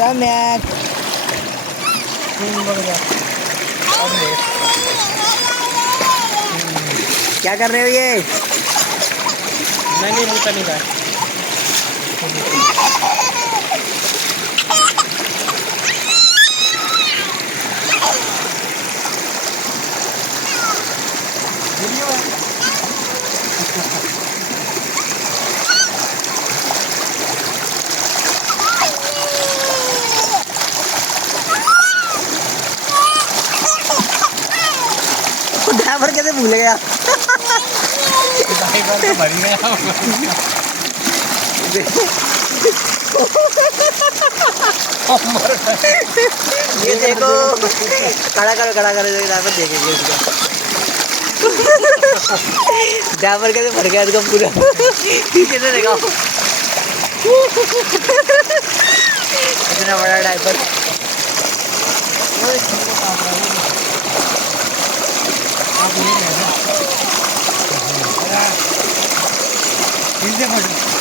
सम्यक क्या कर रहे हो ये? नहीं होता नहीं था। ड्राइवर कैसे भूल गया? ड्राइवर तो भर गया। ये देखो, खड़ा करो ड्राइवर देखेंगे उसका। ड्राइवर कैसे भर गया इसका पूरा। पीछे से देखो इतना बड़ा ड्राइवर। आप